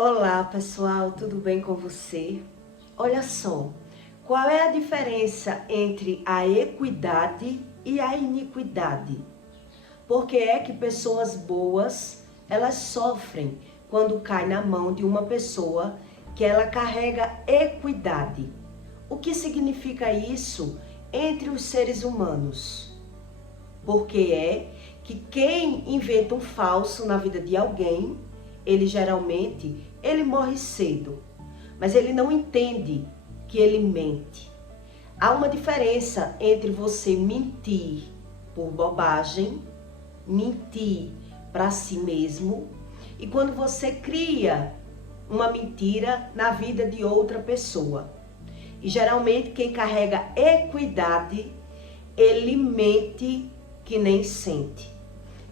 Olá pessoal, tudo bem com você? Olha só, qual é a diferença entre a equidade e a iniquidade? Por que é que pessoas boas, elas sofrem quando cai na mão de uma pessoa que ela carrega equidade? O que significa isso entre os seres humanos? Porque é que quem inventa um falso na vida de alguém, ele geralmente morre cedo, mas ele não entende que ele mente. Há uma diferença entre você mentir por bobagem, mentir para si mesmo, e quando você cria uma mentira na vida de outra pessoa. E geralmente quem carrega equidade, ele mente que nem sente.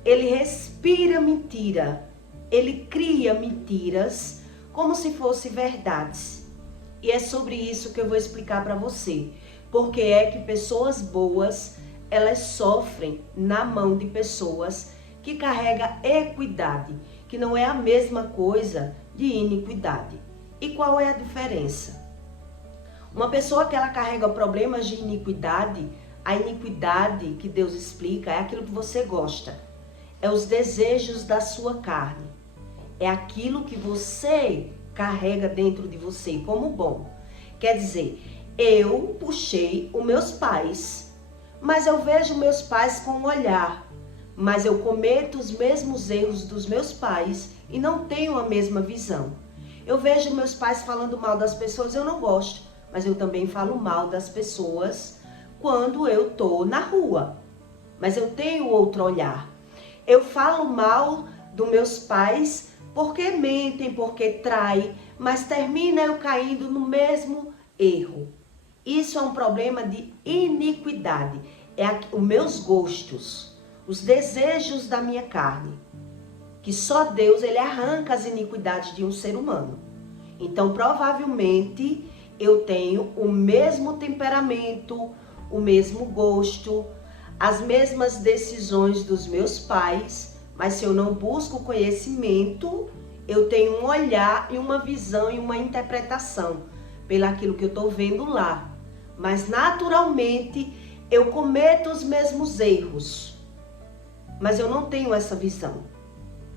Ele respira mentira, ele cria mentiras como se fossem verdades. E é sobre isso que eu vou explicar para você. Porque é que pessoas boas, elas sofrem na mão de pessoas que carregam equidade, que não é a mesma coisa de iniquidade. E qual é a diferença? Uma pessoa que ela carrega problemas de iniquidade, a iniquidade que Deus explica é aquilo que você gosta. É os desejos da sua carne. É aquilo que você carrega dentro de você como bom. Quer dizer, eu puxei os meus pais, mas eu vejo meus pais com um olhar, mas eu cometo os mesmos erros dos meus pais e não tenho a mesma visão. Eu vejo meus pais falando mal das pessoas, eu não gosto, mas eu também falo mal das pessoas quando eu tô na rua, mas eu tenho outro olhar. Eu falo mal dos meus pais porque mentem, porque traem, mas termina eu caindo no mesmo erro. Isso é um problema de iniquidade. É os meus gostos, os desejos da minha carne. Que só Deus, ele arranca as iniquidades de um ser humano. Então, provavelmente, eu tenho o mesmo temperamento, o mesmo gosto, as mesmas decisões dos meus pais, mas se eu não busco conhecimento, eu tenho um olhar e uma visão e uma interpretação pelaquilo que eu estou vendo lá. Mas naturalmente eu cometo os mesmos erros, mas eu não tenho essa visão.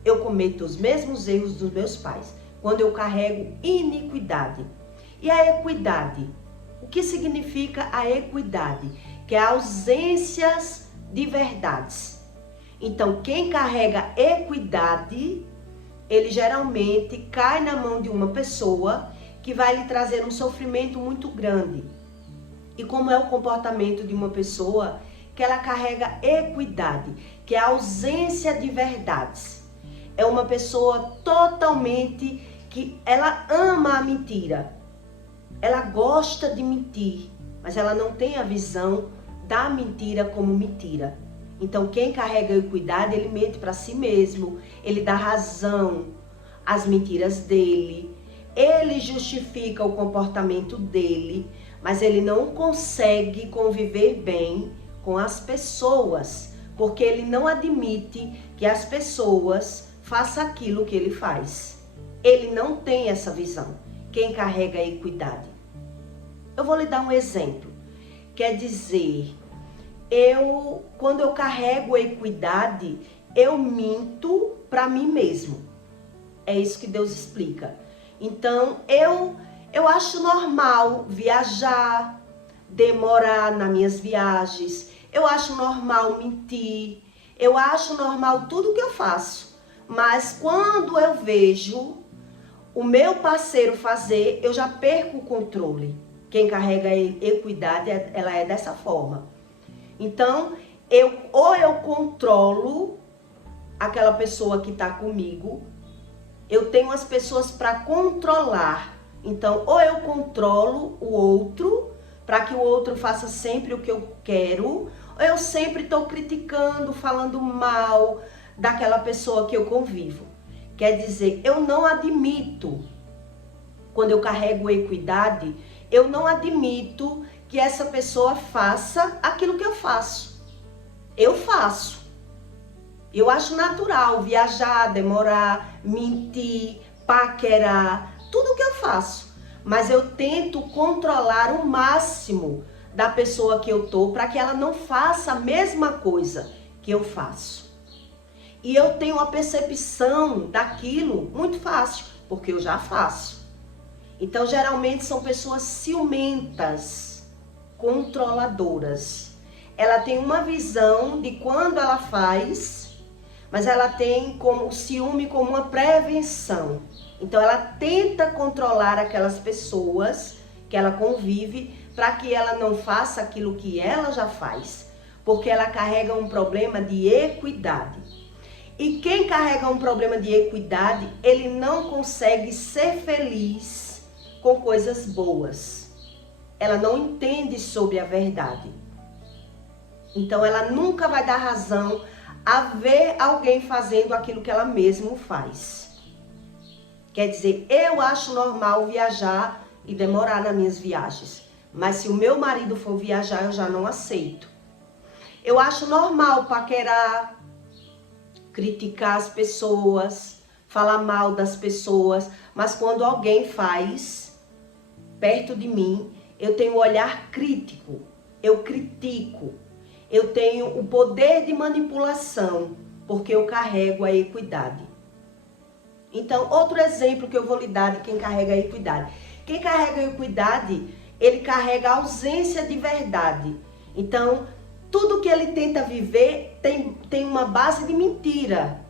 Eu cometo os mesmos erros dos meus pais, quando eu carrego iniquidade. E a equidade? O que significa a equidade? Que é a ausência de verdades. Então, quem carrega equidade, ele geralmente cai na mão de uma pessoa que vai lhe trazer um sofrimento muito grande. E como é o comportamento de uma pessoa que ela carrega equidade, que é a ausência de verdades. É uma pessoa totalmente que ela ama a mentira. Ela gosta de mentir, mas ela não tem a visão da mentira como mentira. Então, quem carrega equidade, ele mente para si mesmo, ele dá razão às mentiras dele, ele justifica o comportamento dele, mas ele não consegue conviver bem com as pessoas, porque ele não admite que as pessoas façam aquilo que ele faz. Ele não tem essa visão, quem carrega equidade. Eu vou lhe dar um exemplo. Quer dizer, quando eu carrego equidade, eu minto para mim mesmo. É isso que Deus explica. Então, eu acho normal viajar, demorar nas minhas viagens. Eu acho normal mentir. Eu acho normal tudo que eu faço. Mas quando eu vejo o meu parceiro fazer, eu já perco o controle. Quem carrega equidade, ela é dessa forma. Então, ou eu controlo aquela pessoa que está comigo, eu tenho as pessoas para controlar. Então, ou eu controlo o outro, para que o outro faça sempre o que eu quero, ou eu sempre estou criticando, falando mal daquela pessoa que eu convivo. Quer dizer, eu não admito, quando eu carrego equidade, eu não admito que essa pessoa faça aquilo que eu faço. Eu faço. Eu acho natural viajar, demorar, mentir, paquerar, tudo que eu faço. Mas eu tento controlar o máximo da pessoa que eu tô para que ela não faça a mesma coisa que eu faço. E eu tenho uma percepção daquilo muito fácil, porque eu já faço. Então, geralmente são pessoas ciumentas, controladoras. Ela tem uma visão de quando ela faz, mas ela tem como o ciúme como uma prevenção. Então, ela tenta controlar aquelas pessoas que ela convive para que ela não faça aquilo que ela já faz, porque ela carrega um problema de equidade. E quem carrega um problema de equidade, ele não consegue ser feliz com coisas boas. Ela não entende sobre a verdade. Então ela nunca vai dar razão a ver alguém fazendo aquilo que ela mesma faz. Quer dizer, eu acho normal viajar e demorar nas minhas viagens. Mas se o meu marido for viajar, eu já não aceito. Eu acho normal paquerar, criticar as pessoas, falar mal das pessoas, mas quando alguém faz perto de mim, eu tenho um olhar crítico, eu critico, eu tenho o poder de manipulação, porque eu carrego a equidade. Então, outro exemplo que eu vou lhe dar de quem carrega a equidade. Quem carrega a equidade, ele carrega a ausência de verdade. Então, tudo que ele tenta viver tem uma base de mentira.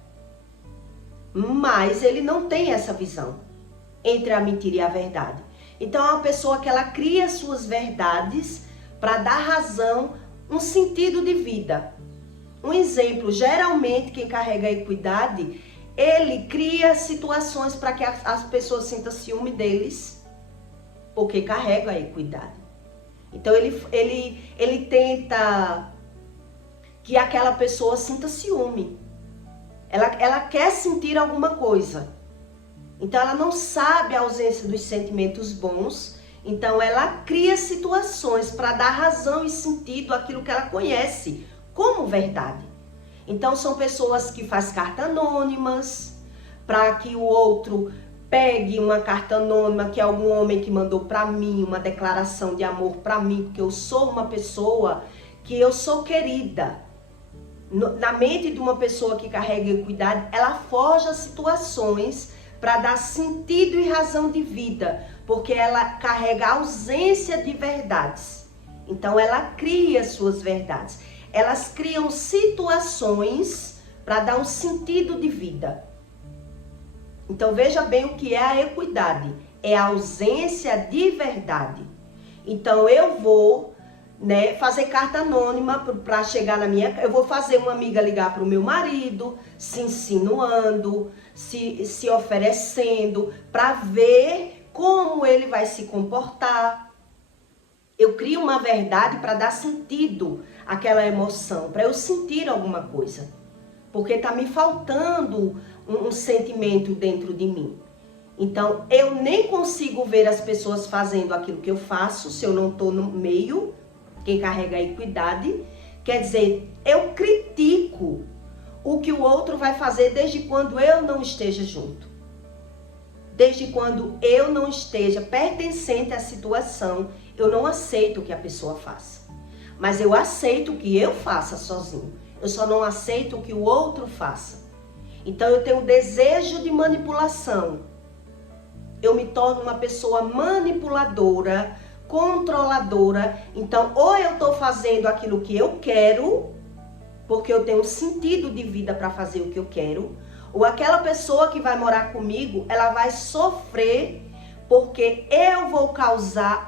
Mas ele não tem essa visão entre a mentira e a verdade. Então é uma pessoa que ela cria suas verdades para dar razão, um sentido de vida. Um exemplo, geralmente quem carrega a equidade, ele cria situações para que as pessoas sintam ciúme deles, porque carrega a equidade. Então ele tenta que aquela pessoa sinta ciúme. Ela quer sentir alguma coisa. Então ela não sabe a ausência dos sentimentos bons. Então ela cria situações para dar razão e sentido àquilo que ela conhece como verdade. Então são pessoas que fazem cartas anônimas para que o outro pegue uma carta anônima que é algum homem que mandou para mim, uma declaração de amor para mim, porque eu sou uma pessoa que eu sou querida. Na mente de uma pessoa que carrega equidade, ela forja situações para dar sentido e razão de vida, porque ela carrega a ausência de verdades. Então ela cria suas verdades. Elas criam situações para dar um sentido de vida. Então veja bem o que é a equidade. É a ausência de verdade. Então eu vou fazer carta anônima para chegar na minha... Eu vou fazer uma amiga ligar para o meu marido, se insinuando, se oferecendo, para ver como ele vai se comportar. Eu crio uma verdade para dar sentido àquela emoção, para eu sentir alguma coisa. Porque está me faltando um sentimento dentro de mim. Então, eu nem consigo ver as pessoas fazendo aquilo que eu faço, se eu não estou no meio. Quem carrega a equidade, quer dizer, eu critico o que o outro vai fazer desde quando eu não esteja junto. Desde quando eu não esteja pertencente à situação, eu não aceito o que a pessoa faça. Mas eu aceito o que eu faça sozinho. Eu só não aceito o que o outro faça. Então eu tenho desejo de manipulação. Eu me torno uma pessoa manipuladora, controladora. Então, ou eu estou fazendo aquilo que eu quero, porque eu tenho um sentido de vida para fazer o que eu quero, ou aquela pessoa que vai morar comigo, ela vai sofrer, porque eu vou causar,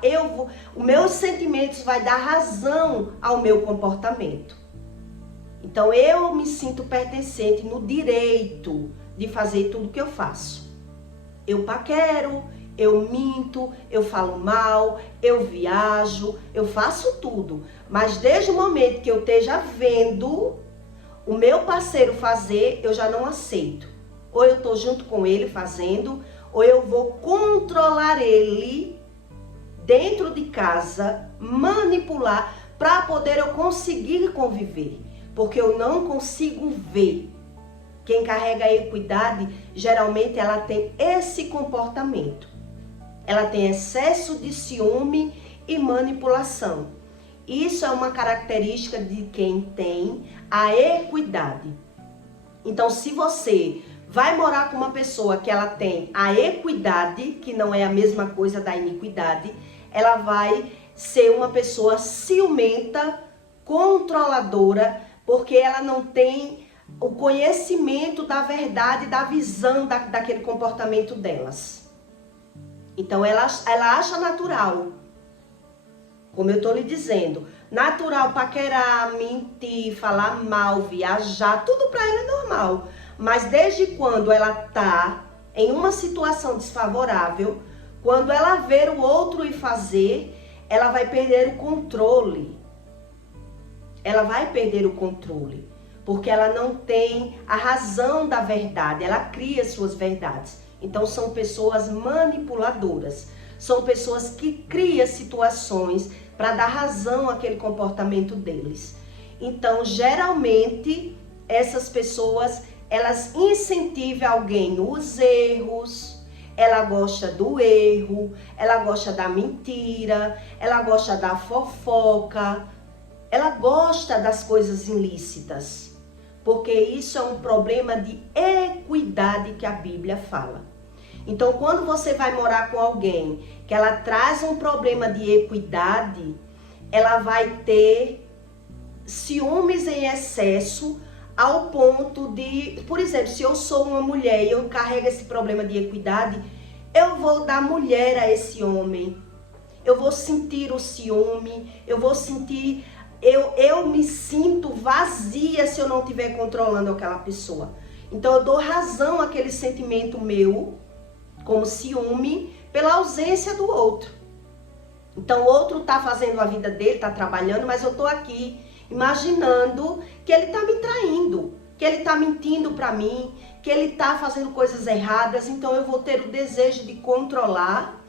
os meus sentimentos vai dar razão ao meu comportamento. Então, eu me sinto pertencente no direito de fazer tudo que eu faço. Eu paquero, eu minto, eu falo mal, eu viajo, eu faço tudo. Mas desde o momento que eu esteja vendo o meu parceiro fazer, eu já não aceito. Ou eu estou junto com ele fazendo, ou eu vou controlar ele dentro de casa, manipular, para poder eu conseguir conviver. Porque eu não consigo ver. quem carrega a equidade, geralmente ela tem esse comportamento. Ela tem excesso de ciúme e manipulação. Isso é uma característica de quem tem a equidade. Então, se você vai morar com uma pessoa que ela tem a equidade, que não é a mesma coisa da iniquidade, ela vai ser uma pessoa ciumenta, controladora, porque ela não tem o conhecimento da verdade, da visão daquele comportamento delas. Então ela acha natural, como eu estou lhe dizendo, natural paquerar, mentir, falar mal, viajar, tudo para ela é normal. Mas desde quando ela está em uma situação desfavorável, quando ela ver o outro ir fazer, ela vai perder o controle. Ela vai perder o controle, porque ela não tem a razão da verdade, ela cria suas verdades. Então são pessoas manipuladoras, são pessoas que criam situações para dar razão àquele comportamento deles. Então, geralmente, essas pessoas, elas incentivam alguém nos erros, ela gosta do erro, ela gosta da mentira, ela gosta da fofoca, ela gosta das coisas ilícitas, porque isso é um problema de equidade que a Bíblia fala. Então, quando você vai morar com alguém que ela traz um problema de equidade, ela vai ter ciúmes em excesso ao ponto de, por exemplo, se eu sou uma mulher e eu carrego esse problema de equidade, eu vou dar mulher a esse homem, eu vou sentir o ciúme, eu vou sentir, eu me sinto vazia se eu não estiver controlando aquela pessoa. Então eu dou razão àquele sentimento meu, como ciúme, pela ausência do outro. Então o outro está fazendo a vida dele, está trabalhando, mas eu estou aqui imaginando que ele está me traindo, que ele está mentindo para mim, que ele está fazendo coisas erradas, então eu vou ter o desejo de controlar,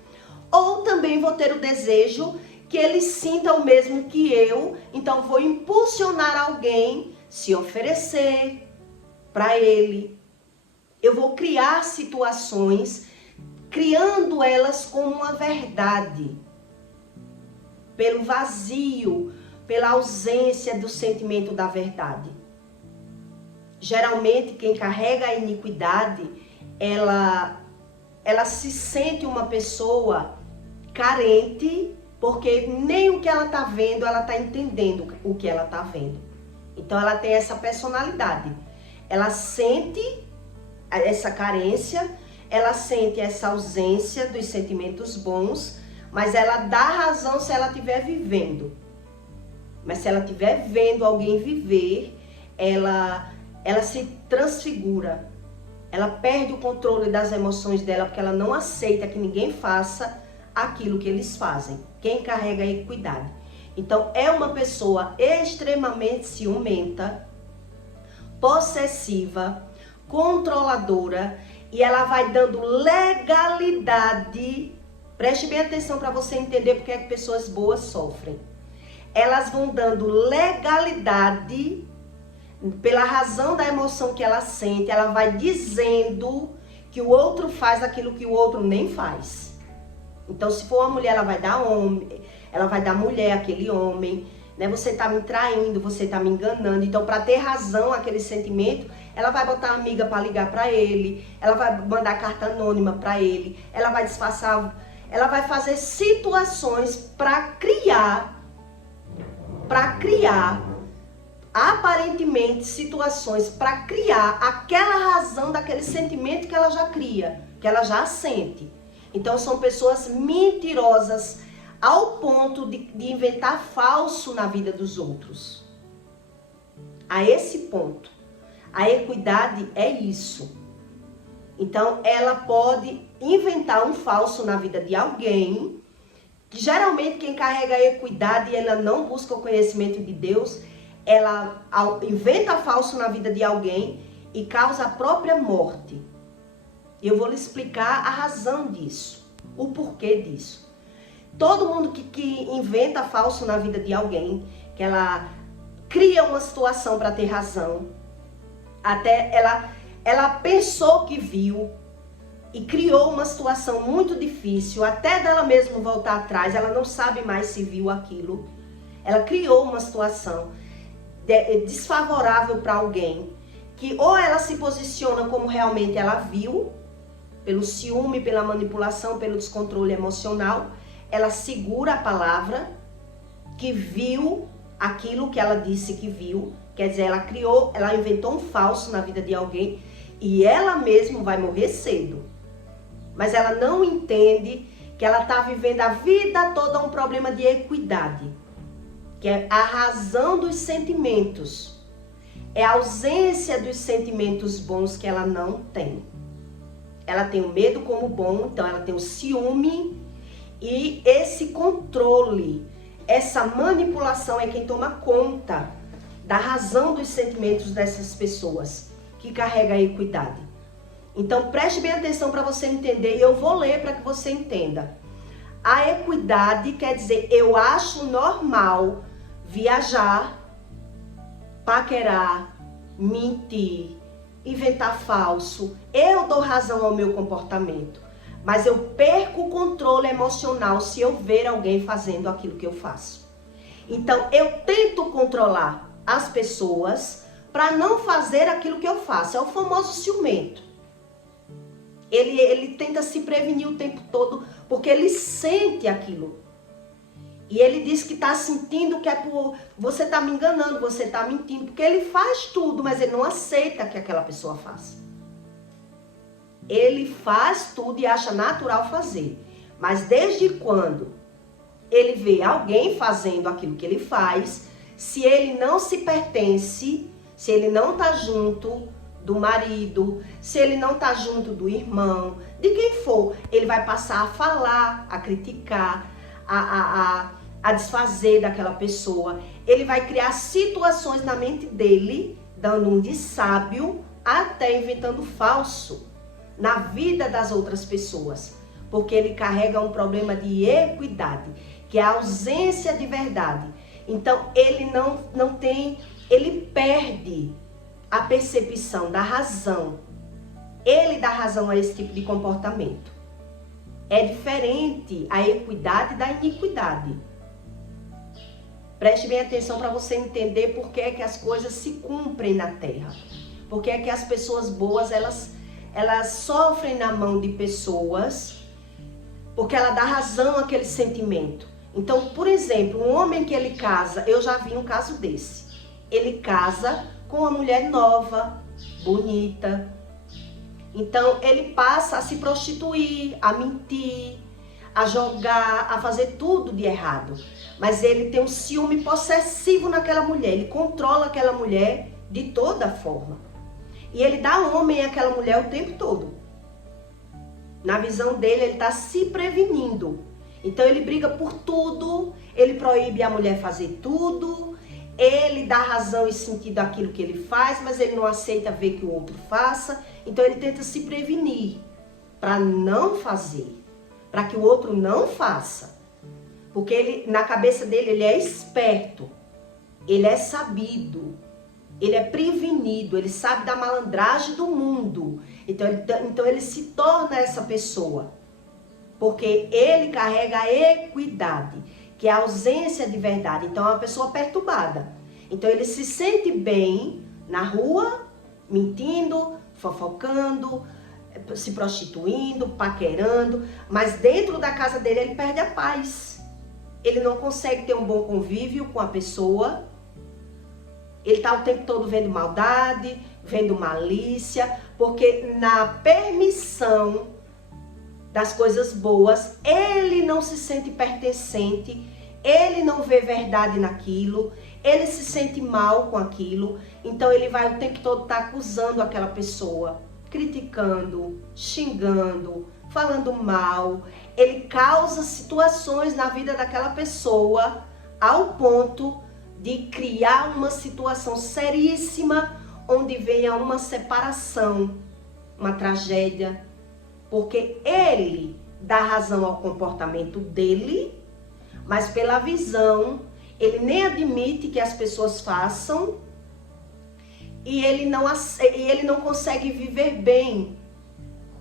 ou também vou ter o desejo que ele sinta o mesmo que eu, então vou impulsionar alguém se oferecer para ele. Eu vou criar situações, criando elas como uma verdade, pelo vazio, pela ausência do sentimento da verdade. Geralmente, quem carrega a iniquidade, ela se sente uma pessoa carente, porque nem o que ela está vendo, ela está entendendo o que ela está vendo. Então, ela tem essa personalidade. Ela sente essa carência, ela sente essa ausência dos sentimentos bons, mas ela dá razão se ela estiver vivendo. Mas se ela estiver vendo alguém viver, ela se transfigura. Ela perde o controle das emoções dela, porque ela não aceita que ninguém faça aquilo que eles fazem. Quem carrega a equidade. Então, é uma pessoa extremamente ciumenta, possessiva, controladora, e ela vai dando legalidade. Preste bem atenção para você entender porque é que pessoas boas sofrem. Elas vão dando legalidade pela razão da emoção que ela sente. Ela vai dizendo que o outro faz aquilo que o outro nem faz. Então, se for uma mulher, ela vai dar homem, ela vai dar mulher àquele homem, né? Você está me traindo, você está me enganando. Então, para ter razão aquele sentimento, ela vai botar a amiga para ligar para ele, ela vai mandar carta anônima para ele, ela vai disfarçar, ela vai fazer situações para criar aparentemente situações para criar aquela razão daquele sentimento que ela já cria, que ela já sente. Então são pessoas mentirosas ao ponto de inventar falso na vida dos outros. A esse ponto. A equidade é isso. Então ela pode inventar um falso na vida de alguém. Geralmente quem carrega a equidade e ela não busca o conhecimento de Deus, ela inventa falso na vida de alguém e causa a própria morte. Eu vou lhe explicar a razão disso, o porquê disso. Todo mundo que inventa falso na vida de alguém, que ela cria uma situação para ter razão, até ela pensou que viu e criou uma situação muito difícil, até dela mesma voltar atrás, ela não sabe mais se viu aquilo. Ela criou uma situação desfavorável para alguém, que ou ela se posiciona como realmente ela viu, pelo ciúme, pela manipulação, pelo descontrole emocional, ela segura a palavra que viu aquilo que ela disse que viu, quer dizer, ela inventou um falso na vida de alguém e ela mesma vai morrer cedo. Mas ela não entende que ela está vivendo a vida toda um problema de equidade, que é a razão dos sentimentos, é a ausência dos sentimentos bons que ela não tem. Ela tem o medo como bom, então ela tem o ciúme e esse controle, essa manipulação é quem toma conta da razão dos sentimentos dessas pessoas que carregam a equidade. Então preste bem atenção para você entender e eu vou ler para que você entenda. A equidade quer dizer, eu acho normal viajar, paquerar, mentir, inventar falso. Eu dou razão ao meu comportamento, mas eu perco o controle emocional se eu ver alguém fazendo aquilo que eu faço. Então eu tento controlar as pessoas para não fazer aquilo que eu faço. É o famoso ciumento. Ele tenta se prevenir o tempo todo porque ele sente aquilo. E ele diz que está sentindo que é por... Você está me enganando, você está mentindo. Porque ele faz tudo, mas ele não aceita que aquela pessoa faça. Ele faz tudo e acha natural fazer. Mas desde quando ele vê alguém fazendo aquilo que ele faz, se ele não se pertence, se ele não está junto do marido, se ele não está junto do irmão, de quem for, ele vai passar a falar, a criticar, a desfazer daquela pessoa. Ele vai criar situações na mente dele, dando um de sábio, até inventando falso na vida das outras pessoas. Porque ele carrega um problema de equidade, que é a ausência de verdade. Então ele não tem, ele perde a percepção da razão. Ele dá razão a esse tipo de comportamento. É diferente a equidade da iniquidade. Preste bem atenção para você entender por que é que as coisas se cumprem na terra. Por que é que as pessoas boas, elas sofrem na mão de pessoas, porque ela dá razão àquele sentimento. Então, por exemplo, um homem que ele casa, eu já vi um caso desse. Ele casa com uma mulher nova, bonita. Então, ele passa a se prostituir, a mentir, a jogar, a fazer tudo de errado. Mas ele tem um ciúme possessivo naquela mulher. Ele controla aquela mulher de toda forma. E ele dá homem àquela mulher o tempo todo. Na visão dele, ele está se prevenindo. Então, ele briga por tudo, ele proíbe a mulher fazer tudo, ele dá razão e sentido àquilo que ele faz, mas ele não aceita ver que o outro faça. Então, ele tenta se prevenir para não fazer, para que o outro não faça. Porque ele, na cabeça dele, ele é esperto, ele é sabido, ele é prevenido, ele sabe da malandragem do mundo. Então ele se torna essa pessoa, porque ele carrega a equidade, que é a ausência de verdade. Então é uma pessoa perturbada. Então ele se sente bem na rua, mentindo, fofocando, se prostituindo, paquerando, mas dentro da casa dele ele perde a paz. Ele não consegue ter um bom convívio com a pessoa. Ele está o tempo todo vendo maldade, vendo malícia, porque na permissão das coisas boas, ele não se sente pertencente, ele não vê verdade naquilo, ele se sente mal com aquilo, então ele vai o tempo todo estar acusando aquela pessoa, criticando, xingando, falando mal. Ele causa situações na vida daquela pessoa ao ponto de criar uma situação seríssima onde venha uma separação, uma tragédia, porque ele dá razão ao comportamento dele, mas pela visão, ele nem admite que as pessoas façam, e ele não consegue viver bem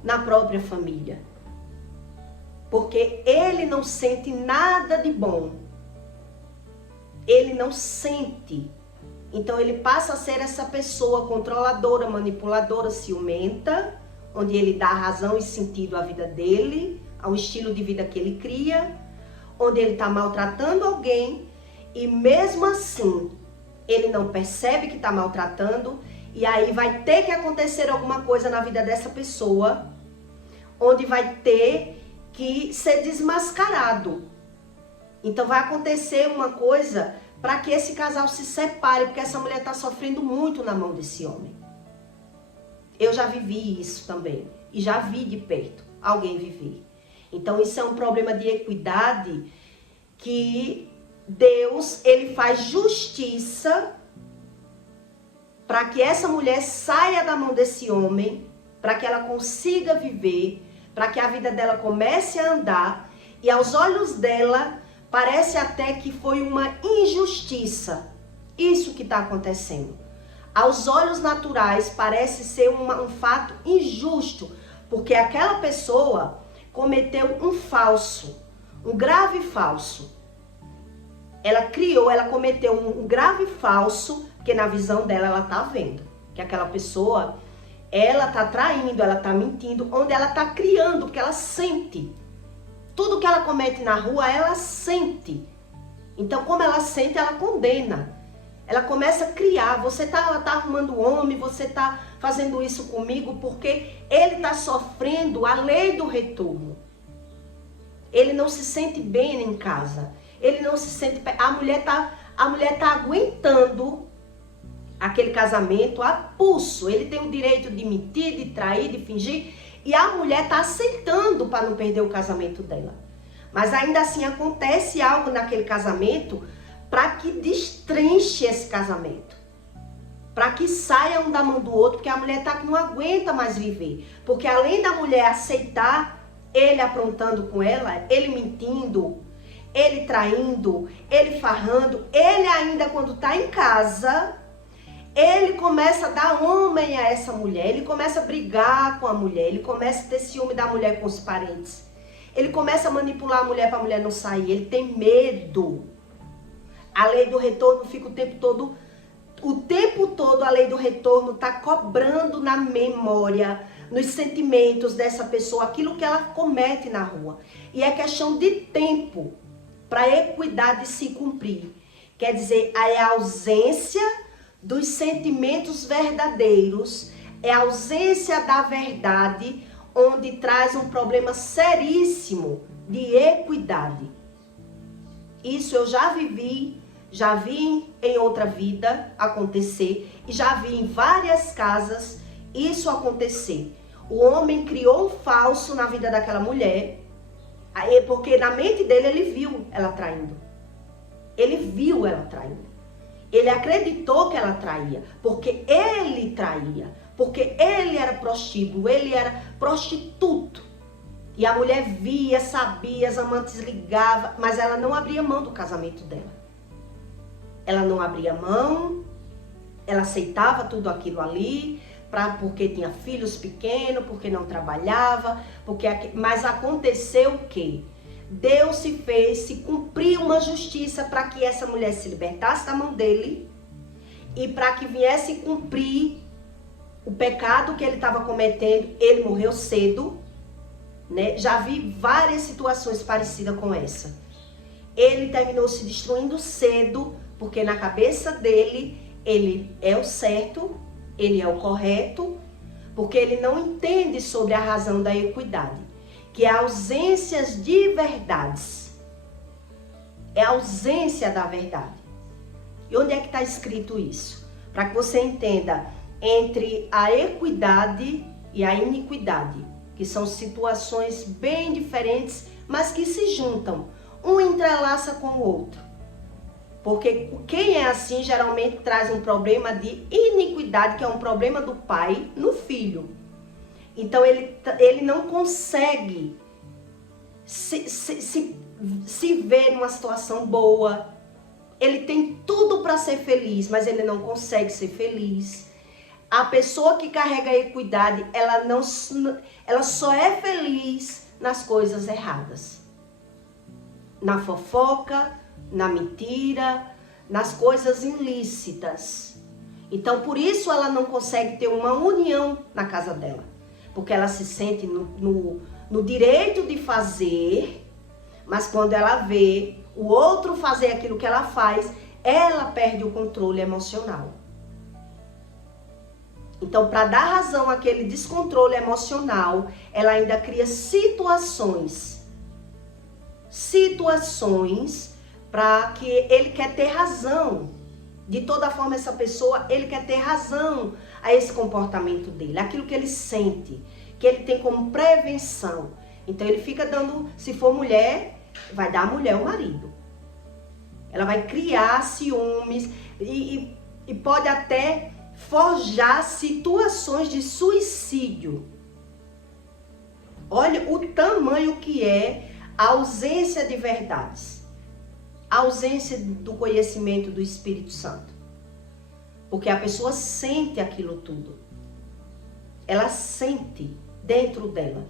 na própria família. Porque ele não sente nada de bom. Ele não sente. Então ele passa a ser essa pessoa controladora, manipuladora, ciumenta, onde ele dá razão e sentido à vida dele, ao estilo de vida que ele cria, onde ele está maltratando alguém e mesmo assim ele não percebe que está maltratando e aí vai ter que acontecer alguma coisa na vida dessa pessoa, onde vai ter que ser desmascarado. Então vai acontecer uma coisa para que esse casal se separe, porque essa mulher está sofrendo muito na mão desse homem. Eu já vivi isso também, e já vi de perto alguém viver. Então isso é um problema de equidade que Deus, ele faz justiça para que essa mulher saia da mão desse homem, para que ela consiga viver, para que a vida dela comece a andar, e aos olhos dela parece até que foi uma injustiça isso que está acontecendo. Aos olhos naturais parece ser um fato injusto, porque aquela pessoa cometeu um falso, um grave falso. Ela cometeu um grave falso, porque na visão dela ela está vendo que aquela pessoa, ela está traindo, ela está mentindo, onde ela está criando, porque ela sente. Tudo que ela comete na rua, ela sente. Então, como ela sente, ela condena. Ela começa a criar. Ela tá arrumando homem, você tá fazendo isso comigo porque ele tá sofrendo a lei do retorno. Ele não se sente bem em casa. Ele não se sente... A mulher tá aguentando aquele casamento a pulso. Ele tem o direito de mentir, de trair, de fingir. E a mulher tá aceitando para não perder o casamento dela. Mas ainda assim acontece algo naquele casamento para que destrinche esse casamento. Para que saia um da mão do outro, porque a mulher tá que não aguenta mais viver. Porque além da mulher aceitar ele aprontando com ela, ele mentindo, ele traindo, ele farrando, ele ainda quando tá em casa, ele começa a dar homem a essa mulher, ele começa a brigar com a mulher, ele começa a ter ciúme da mulher com os parentes. Ele começa a manipular a mulher para a mulher não sair, ele tem medo. A lei do retorno fica o tempo todo a lei do retorno está cobrando na memória, nos sentimentos dessa pessoa, aquilo que ela comete na rua. E é questão de tempo para a equidade se cumprir. Quer dizer, é a ausência dos sentimentos verdadeiros, é a ausência da verdade, onde traz um problema seríssimo de equidade. Isso eu já vi em outra vida acontecer e já vi em várias casas isso acontecer. O homem criou um falso na vida daquela mulher, porque na mente dele ele viu ela traindo. Ele viu ela traindo. Ele acreditou que ela traía, porque ele traía, porque ele era prostíbulo, ele era prostituto. E a mulher via, sabia, as amantes ligavam, mas ela não abria mão do casamento dela. Ela não abria mão, ela aceitava tudo aquilo ali, porque tinha filhos pequenos, porque não trabalhava, mas aconteceu o quê? Deus se cumpriu uma justiça para que essa mulher se libertasse da mão dele e para que viesse cumprir o pecado que ele estava cometendo. Ele morreu cedo, né? Já vi várias situações parecidas com essa. Ele terminou se destruindo cedo, porque na cabeça dele, ele é o certo, ele é o correto, porque ele não entende sobre a razão da equidade, que é ausências de verdades. É a ausência da verdade. E onde é que está escrito isso? Para que você entenda entre a equidade e a iniquidade, que são situações bem diferentes, mas que se juntam. Um entrelaça com o outro. Porque quem é assim geralmente traz um problema de iniquidade, que é um problema do pai no filho. Então ele não consegue se ver numa situação boa. Ele tem tudo para ser feliz, mas ele não consegue ser feliz. A pessoa que carrega a equidade, ela só é feliz nas coisas erradas. Na fofoca, na mentira, nas coisas ilícitas. Então, por isso ela não consegue ter uma união na casa dela. Porque ela se sente no direito de fazer, mas quando ela vê o outro fazer aquilo que ela faz, ela perde o controle emocional. Então, para dar razão àquele descontrole emocional, ela ainda cria situações para que ele quer ter razão. De toda forma, essa pessoa, ele quer ter razão a esse comportamento dele, aquilo que ele sente, que ele tem como prevenção. Então, ele fica dando, se for mulher, vai dar à mulher o marido. Ela vai criar ciúmes e pode até forjar situações de suicídio. Olha o tamanho que é a ausência de verdades. A ausência do conhecimento do Espírito Santo. Porque a pessoa sente aquilo tudo. Ela sente dentro dela.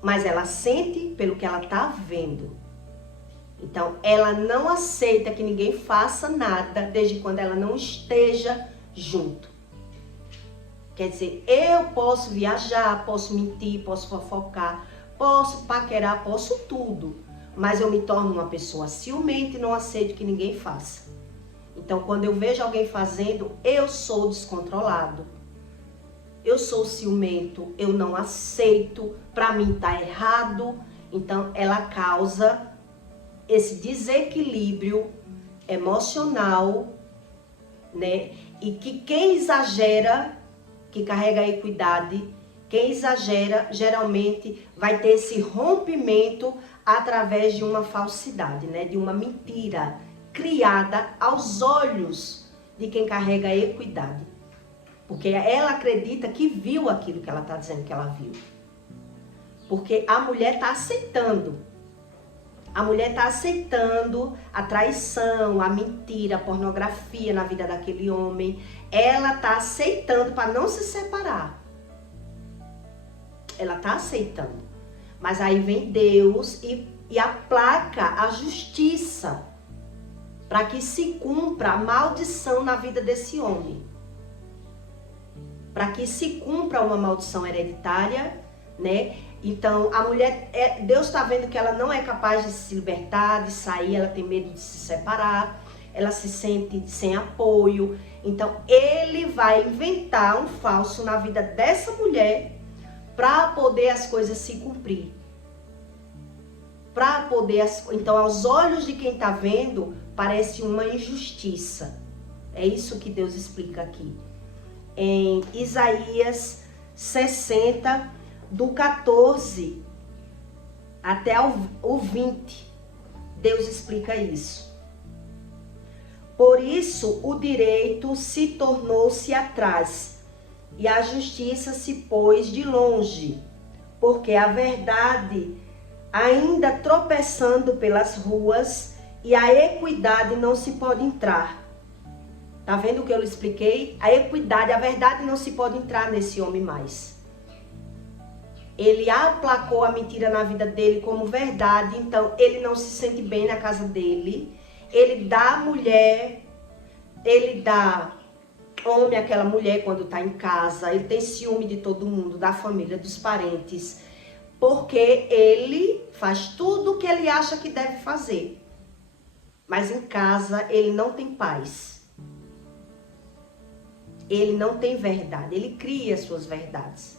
Mas ela sente pelo que ela está vendo. Então, ela não aceita que ninguém faça nada desde quando ela não esteja junto. Quer dizer, eu posso viajar, posso mentir, posso fofocar, posso paquerar, posso tudo. Mas eu me torno uma pessoa ciumenta e não aceito que ninguém faça. Então, quando eu vejo alguém fazendo, eu sou descontrolado. Eu sou ciumento, eu não aceito, para mim tá errado. Então, ela causa esse desequilíbrio emocional, né? E que quem exagera, que carrega a equidade, quem exagera, geralmente vai ter esse rompimento através de uma falsidade, né? De uma mentira criada aos olhos de quem carrega a equidade. Porque ela acredita que viu aquilo que ela está dizendo que ela viu. Porque a mulher está aceitando. A mulher está aceitando a traição, a mentira, a pornografia na vida daquele homem. Ela está aceitando para não se separar. Ela está aceitando. Mas aí vem Deus e aplaca a justiça para que se cumpra a maldição na vida desse homem. Para que se cumpra uma maldição hereditária, né? Então, a mulher, Deus está vendo que ela não é capaz de se libertar, de sair, ela tem medo de se separar, ela se sente sem apoio. Então, ele vai inventar um falso na vida dessa mulher para poder as coisas se cumprir. Então, aos olhos de quem está vendo, parece uma injustiça. É isso que Deus explica aqui. Em Isaías 60, do 14 até o 20, Deus explica isso. Por isso o direito se tornou-se atrás e a justiça se pôs de longe, porque a verdade ainda tropeçando pelas ruas e a equidade não se pode entrar. Tá vendo o que eu lhe expliquei? A equidade, a verdade não se pode entrar nesse homem mais. Ele aplacou a mentira na vida dele como verdade, então ele não se sente bem na casa dele. Ele dá mulher, ele dá homem àquela mulher quando está em casa, ele tem ciúme de todo mundo, da família, dos parentes, porque ele faz tudo o que ele acha que deve fazer. Mas em casa ele não tem paz. Ele não tem verdade, ele cria suas verdades.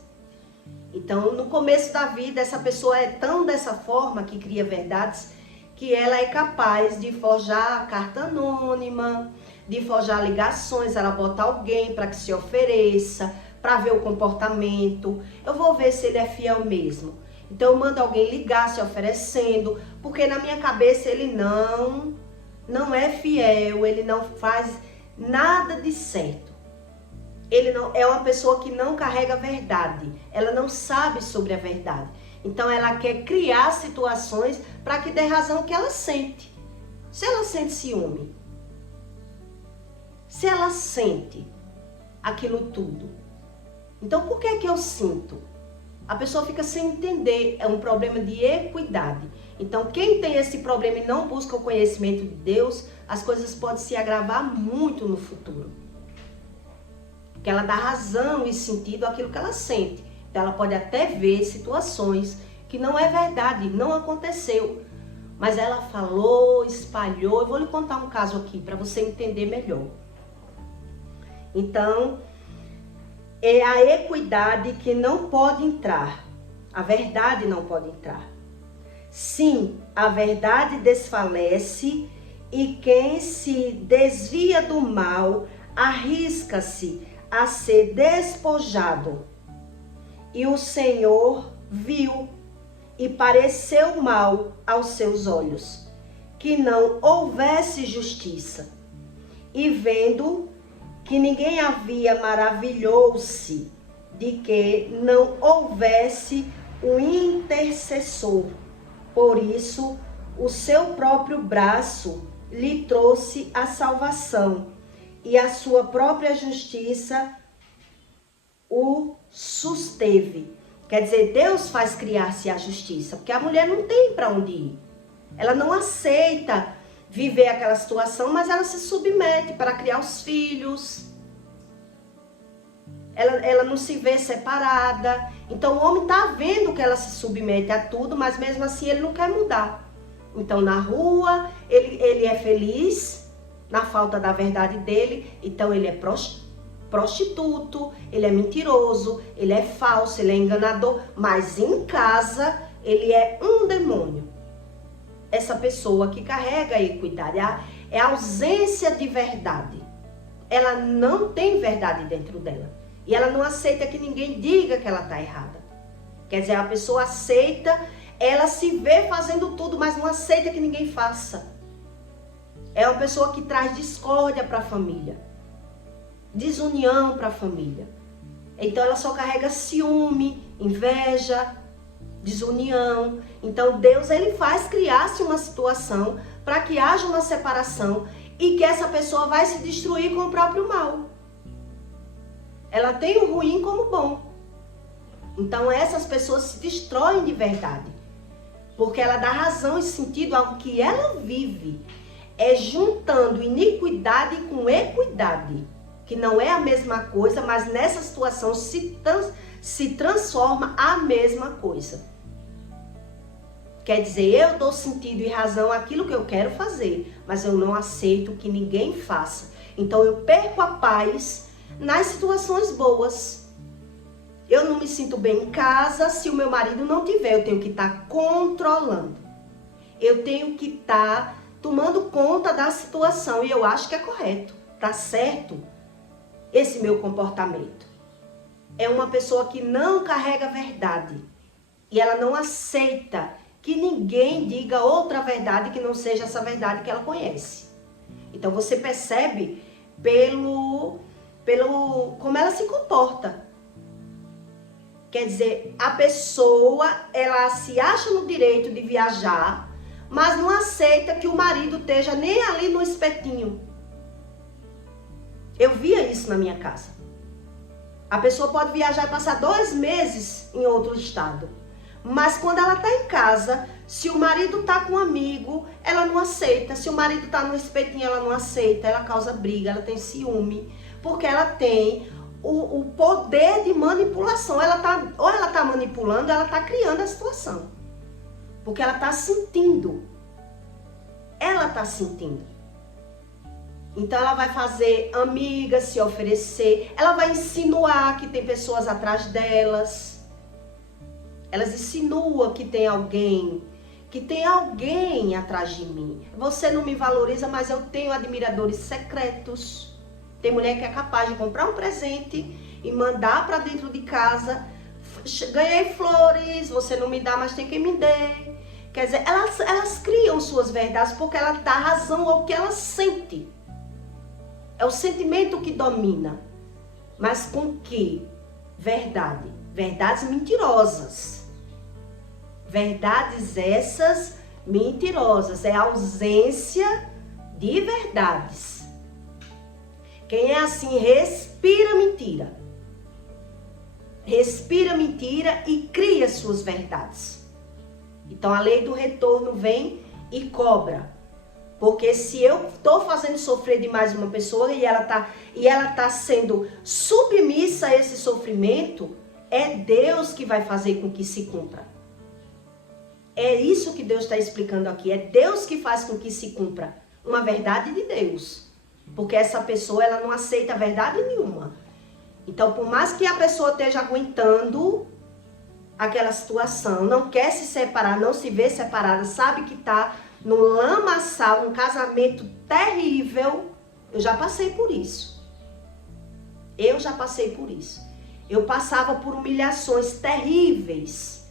Então, no começo da vida, essa pessoa é tão dessa forma que cria verdades que ela é capaz de forjar carta anônima, de forjar ligações, ela bota alguém para que se ofereça, para ver o comportamento. Eu vou ver se ele é fiel mesmo. Então, eu mando alguém ligar se oferecendo, porque na minha cabeça ele não é fiel, ele não faz nada de certo. Ele não é uma pessoa que não carrega a verdade. Ela não sabe sobre a verdade. Então ela quer criar situações para que dê razão ao que ela sente. Se ela sente ciúme, se ela sente aquilo tudo? Então, por que é que eu sinto? A pessoa fica sem entender, é um problema de equidade. Então, quem tem esse problema e não busca o conhecimento de Deus, as coisas podem se agravar muito no futuro. Porque ela dá razão e sentido àquilo que ela sente. Então, ela pode até ver situações que não é verdade, não aconteceu. Mas ela falou, espalhou. Eu vou lhe contar um caso aqui para você entender melhor. Então, é a equidade que não pode entrar. A verdade não pode entrar. Sim, a verdade desfalece e quem se desvia do mal arrisca-se a ser despojado. E o Senhor viu e pareceu mal aos seus olhos, que não houvesse justiça. E vendo que ninguém havia, maravilhou-se de que não houvesse um intercessor. Por isso, o seu próprio braço lhe trouxe a salvação, e a sua própria justiça o susteve. Quer dizer, Deus faz criar-se a justiça, porque a mulher não tem para onde ir. Ela não aceita viver aquela situação, mas ela se submete para criar os filhos. Ela não se vê separada. Então o homem está vendo que ela se submete a tudo, mas mesmo assim ele não quer mudar. Então na rua ele é feliz na falta da verdade dele, então ele é prostituto, ele é mentiroso, ele é falso, ele é enganador, mas em casa ele é um demônio. Essa pessoa que carrega a equidade é a ausência de verdade. Ela não tem verdade dentro dela. E ela não aceita que ninguém diga que ela está errada. Quer dizer, a pessoa aceita, ela se vê fazendo tudo, mas não aceita que ninguém faça. É uma pessoa que traz discórdia para a família, desunião para a família. Então ela só carrega ciúme, inveja, desunião. Então Deus ele faz criar-se uma situação para que haja uma separação e que essa pessoa vai se destruir com o próprio mal. Ela tem o ruim como bom. Então essas pessoas se destroem de verdade, porque ela dá razão e sentido ao que ela vive. É juntando iniquidade com equidade, que não é a mesma coisa, mas nessa situação se transforma a mesma coisa. Quer dizer, eu dou sentido e razão àquilo que eu quero fazer, mas eu não aceito que ninguém faça. Então eu perco a paz nas situações boas. Eu não me sinto bem em casa se o meu marido não tiver, eu tenho que estar controlando. Eu tenho que estar tomando conta da situação e eu acho que é correto, tá certo esse meu comportamento. É uma pessoa que não carrega a verdade e ela não aceita que ninguém diga outra verdade que não seja essa verdade que ela conhece. Então você percebe pelo como ela se comporta. Quer dizer, a pessoa, ela se acha no direito de viajar, mas não aceita que o marido esteja nem ali no espetinho. Eu via isso na minha casa. A pessoa pode viajar e passar 2 meses em outro estado. Mas quando ela está em casa, se o marido está com um amigo, ela não aceita. Se o marido está no espetinho, ela não aceita. Ela causa briga, ela tem ciúme. Porque ela tem o poder de manipulação. Ou ela está manipulando, ou ela está criando a situação. Porque ela está sentindo. Ela está sentindo. Então ela vai fazer amigas se oferecer. Ela vai insinuar que tem pessoas atrás delas. Elas insinuam que tem alguém atrás de mim. Você não me valoriza, mas eu tenho admiradores secretos. Tem mulher que é capaz de comprar um presente e mandar para dentro de casa. Ganhei flores, você não me dá, mas tem quem me dê. Quer dizer, elas criam suas verdades porque ela dá razão ao que ela sente. É o sentimento que domina. Mas com que? Verdade. Verdades mentirosas. Verdades essas mentirosas. É a ausência de verdades. Quem é assim respira mentira. Respira mentira e cria suas verdades. Então a lei do retorno vem e cobra. Porque se eu estou fazendo sofrer demais uma pessoa e ela tá sendo submissa a esse sofrimento, é Deus que vai fazer com que se cumpra. É isso que Deus está explicando aqui. É Deus que faz com que se cumpra uma verdade de Deus. Porque essa pessoa, ela não aceita verdade nenhuma. Então, por mais que a pessoa esteja aguentando aquela situação, não quer se separar, não se vê separada, sabe que está num lamaçal, um casamento terrível. Eu já passei por isso. Eu já passei por isso. Eu passava por humilhações terríveis.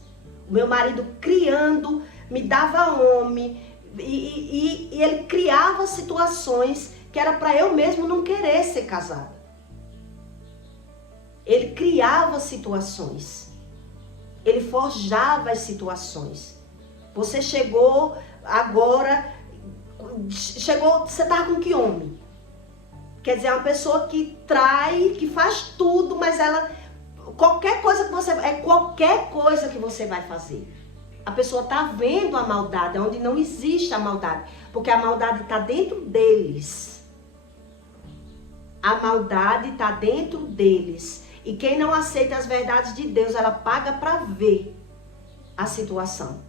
O meu marido criando, me dava homem, e ele criava situações que era para eu mesmo não querer ser casada. Ele criava situações. Ele forjava as situações. Você chegou agora, você tá com que homem? Quer dizer, é uma pessoa que trai, que faz tudo, mas qualquer coisa que você vai fazer. A pessoa tá vendo a maldade, onde não existe a maldade, porque a maldade tá dentro deles. A maldade tá dentro deles. E quem não aceita as verdades de Deus, ela paga para ver a situação.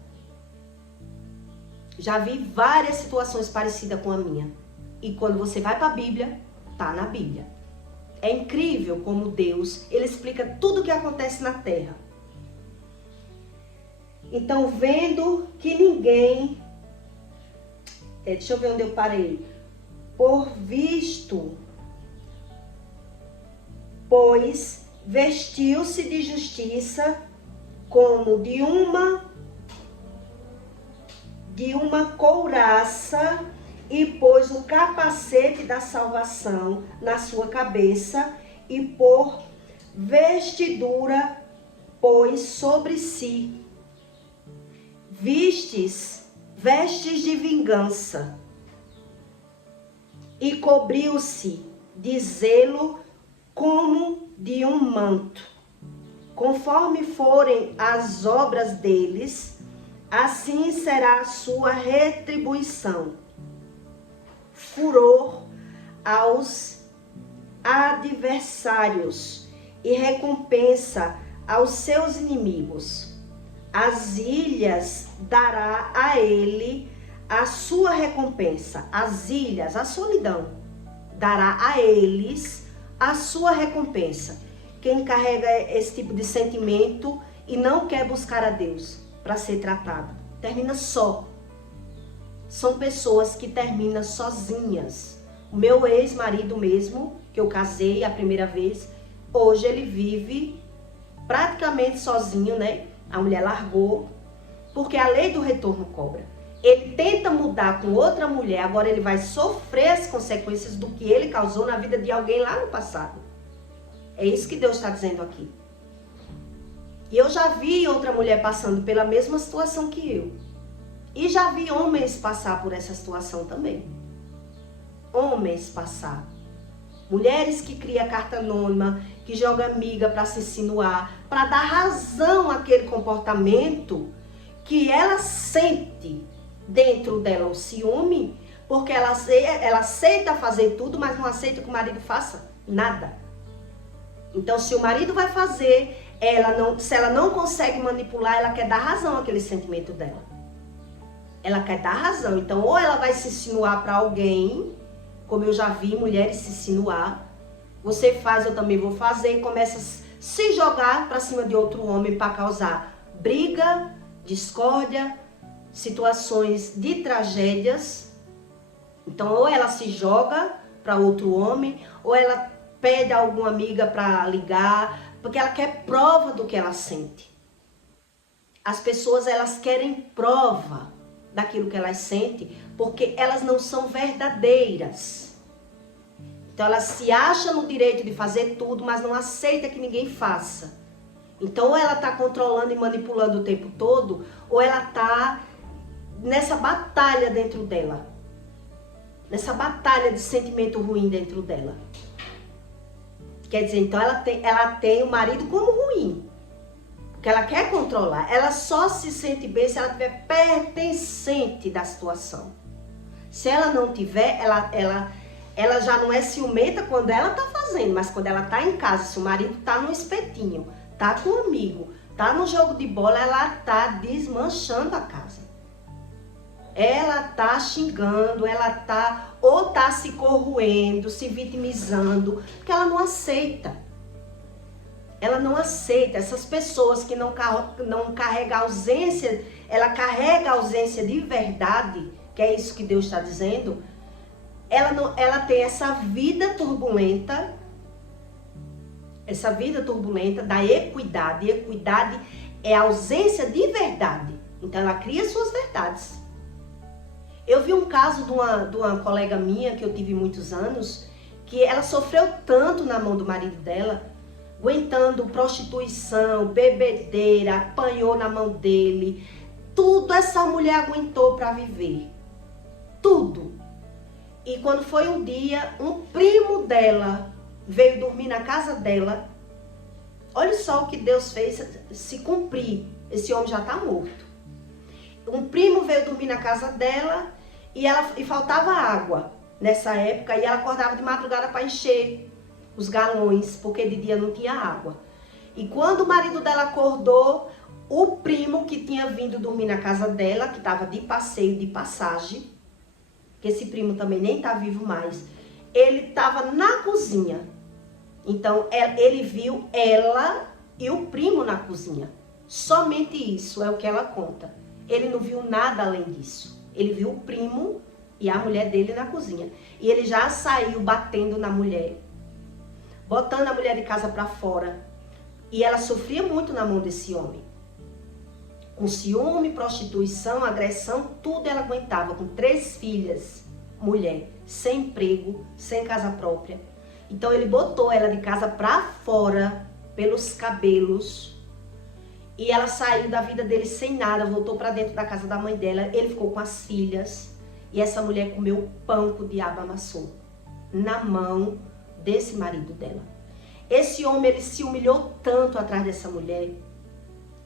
Já vi várias situações parecidas com a minha. E quando você vai para a Bíblia, tá na Bíblia. É incrível como Deus, ele explica tudo o que acontece na terra. Então, vendo que ninguém... deixa eu ver onde eu parei. Por visto, pois vestiu-se de justiça como de uma couraça e pôs o capacete da salvação na sua cabeça e por vestidura pôs sobre si vestes de vingança e cobriu-se de zelo como de um manto. Conforme forem as obras deles, assim será a sua retribuição. Furor aos adversários e recompensa aos seus inimigos. As ilhas dará a ele a sua recompensa. As ilhas, a solidão, dará a eles a sua recompensa. Quem carrega esse tipo de sentimento e não quer buscar a Deus para ser tratado, termina só. São pessoas que terminam sozinhas. O meu ex-marido mesmo, que eu casei a primeira vez, hoje ele vive praticamente sozinho, né? A mulher largou, porque a lei do retorno cobra. Ele tenta mudar com outra mulher, agora ele vai sofrer as consequências do que ele causou na vida de alguém lá no passado. É isso que Deus está dizendo aqui. E eu já vi outra mulher passando pela mesma situação que eu. E já vi homens passar por essa situação também. Homens passar. Mulheres que criam carta anônima, que jogam amiga para se insinuar, para dar razão àquele comportamento que ela sente dentro dela o ciúme, porque ela aceita fazer tudo, mas não aceita que o marido faça nada. Então, se o marido vai fazer, se ela não consegue manipular, ela quer dar razão àquele sentimento dela. Ela quer dar razão. Então, ou ela vai se insinuar para alguém, como eu já vi mulheres se insinuar. Você faz, eu também vou fazer. E começa a se jogar para cima de outro homem para causar briga, discórdia, situações de tragédias. Então, ou ela se joga para outro homem, ou ela pede a alguma amiga para ligar, porque ela quer prova do que ela sente. As pessoas, elas querem prova daquilo que elas sentem, porque elas não são verdadeiras. Então elas se acham no direito de fazer tudo, mas não aceita que ninguém faça. Então ou ela está controlando e manipulando o tempo todo, ou ela está nessa batalha dentro dela. Nessa batalha de sentimento ruim dentro dela. Quer dizer, então ela tem o marido como ruim. Porque ela quer controlar. Ela só se sente bem se ela tiver pertencente da situação. Se ela não tiver, ela já não é ciumenta quando ela tá fazendo, mas quando ela tá em casa, se o marido tá no espetinho, tá com um amigo, tá no jogo de bola, ela tá desmanchando a casa. Ela tá xingando, ela tá ou tá se corroendo, se vitimizando, porque ela não aceita. Ela não aceita. Essas pessoas que não carregam ausência, ela carrega a ausência de verdade, que é isso que Deus está dizendo. Ela tem essa vida turbulenta da equidade. Equidade é a ausência de verdade. Então ela cria suas verdades. Eu vi um caso de uma colega minha, que eu tive muitos anos, que ela sofreu tanto na mão do marido dela, aguentando prostituição, bebedeira, apanhou na mão dele. Tudo essa mulher aguentou para viver. Tudo. E quando foi um dia, um primo dela veio dormir na casa dela. Olha só o que Deus fez se cumprir. Esse homem já está morto. Um primo veio dormir na casa dela e faltava água nessa época. E ela acordava de madrugada para encher os galões, porque de dia não tinha água. E quando o marido dela acordou, o primo que tinha vindo dormir na casa dela, que estava de passeio, de passagem, que esse primo também nem está vivo mais, ele estava na cozinha. Então ele viu ela e o primo na cozinha. Somente isso é o que ela conta. Ele não viu nada além disso. Ele viu o primo e a mulher dele na cozinha. E ele já saiu batendo na mulher, botando a mulher de casa para fora. E ela sofria muito na mão desse homem. Com ciúme, prostituição, agressão, tudo ela aguentava. Com 3 filhas, mulher, sem emprego, sem casa própria. Então ele botou ela de casa para fora, pelos cabelos. E ela saiu da vida dele sem nada, voltou para dentro da casa da mãe dela. Ele ficou com as filhas. E essa mulher comeu o pão que o diabo amassou na mão desse marido dela. Esse homem, ele se humilhou tanto atrás dessa mulher.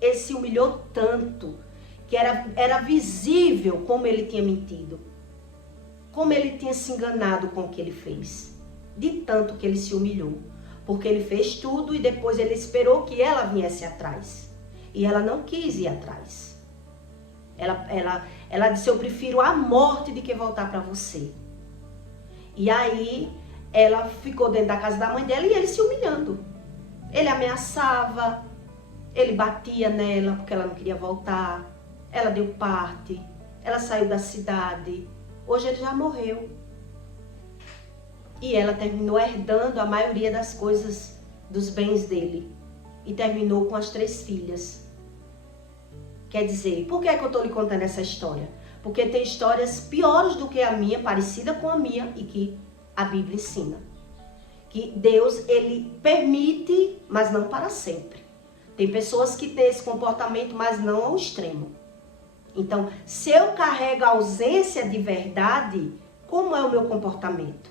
Ele se humilhou tanto que era visível como ele tinha mentido. Como ele tinha se enganado com o que ele fez. De tanto que ele se humilhou. Porque ele fez tudo e depois ele esperou que ela viesse atrás. E ela não quis ir atrás. Ela disse, eu prefiro a morte do que voltar para você. E aí ela ficou dentro da casa da mãe dela e ele se humilhando. Ele ameaçava, ele batia nela porque ela não queria voltar. Ela deu parte, ela saiu da cidade. Hoje ele já morreu. E ela terminou herdando a maioria das coisas, dos bens dele. E terminou com as 3 filhas. Quer dizer, por que é que eu estou lhe contando essa história? Porque tem histórias piores do que a minha, parecida com a minha, e que a Bíblia ensina. Que Deus, ele permite, mas não para sempre. Tem pessoas que têm esse comportamento, mas não ao extremo. Então, se eu carrego a ausência de verdade, como é o meu comportamento?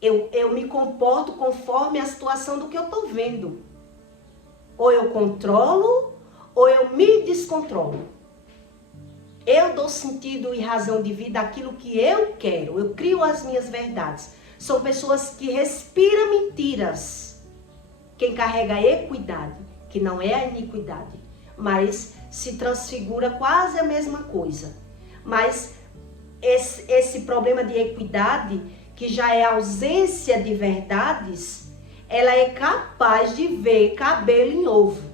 Eu me comporto conforme a situação do que eu estou vendo. Ou eu controlo, ou eu me descontrolo. Eu dou sentido e razão de vida àquilo que eu quero. Eu crio as minhas verdades. São pessoas que respiram mentiras. Quem carrega a equidade, que não é a iniquidade, mas se transfigura quase a mesma coisa. Mas esse problema de equidade, que já é ausência de verdades, ela é capaz de ver cabelo em ovo.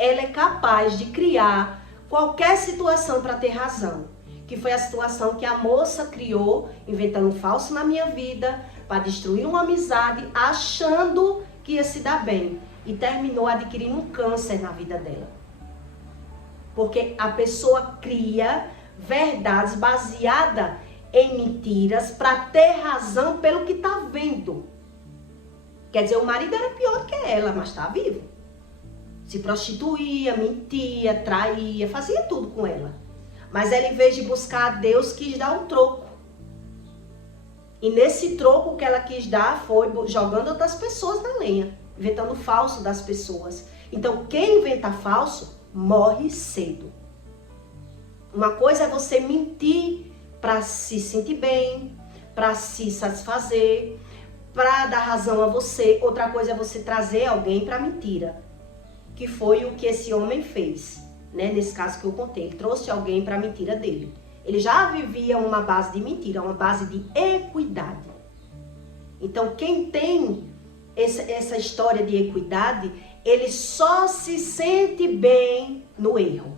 Ela é capaz de criar qualquer situação para ter razão. Que foi a situação que a moça criou, inventando um falso na minha vida, para destruir uma amizade, achando que ia se dar bem. E terminou adquirindo um câncer na vida dela. Porque a pessoa cria verdades baseadas em mentiras para ter razão pelo que está vendo. Quer dizer, o marido era pior do que ela, mas está vivo. Se prostituía, mentia, traía, fazia tudo com ela. Mas ela, em vez de buscar a Deus, quis dar um troco. E nesse troco que ela quis dar foi jogando outras pessoas na lenha, inventando falso das pessoas. Então, quem inventa falso morre cedo. Uma coisa é você mentir para se sentir bem, para se satisfazer, para dar razão a você. Outra coisa é você trazer alguém para mentira, que foi o que esse homem fez, né? Nesse caso que eu contei, ele trouxe alguém para a mentira dele. Ele já vivia uma base de mentira, uma base de equidade. Então, quem tem essa história de equidade, ele só se sente bem no erro.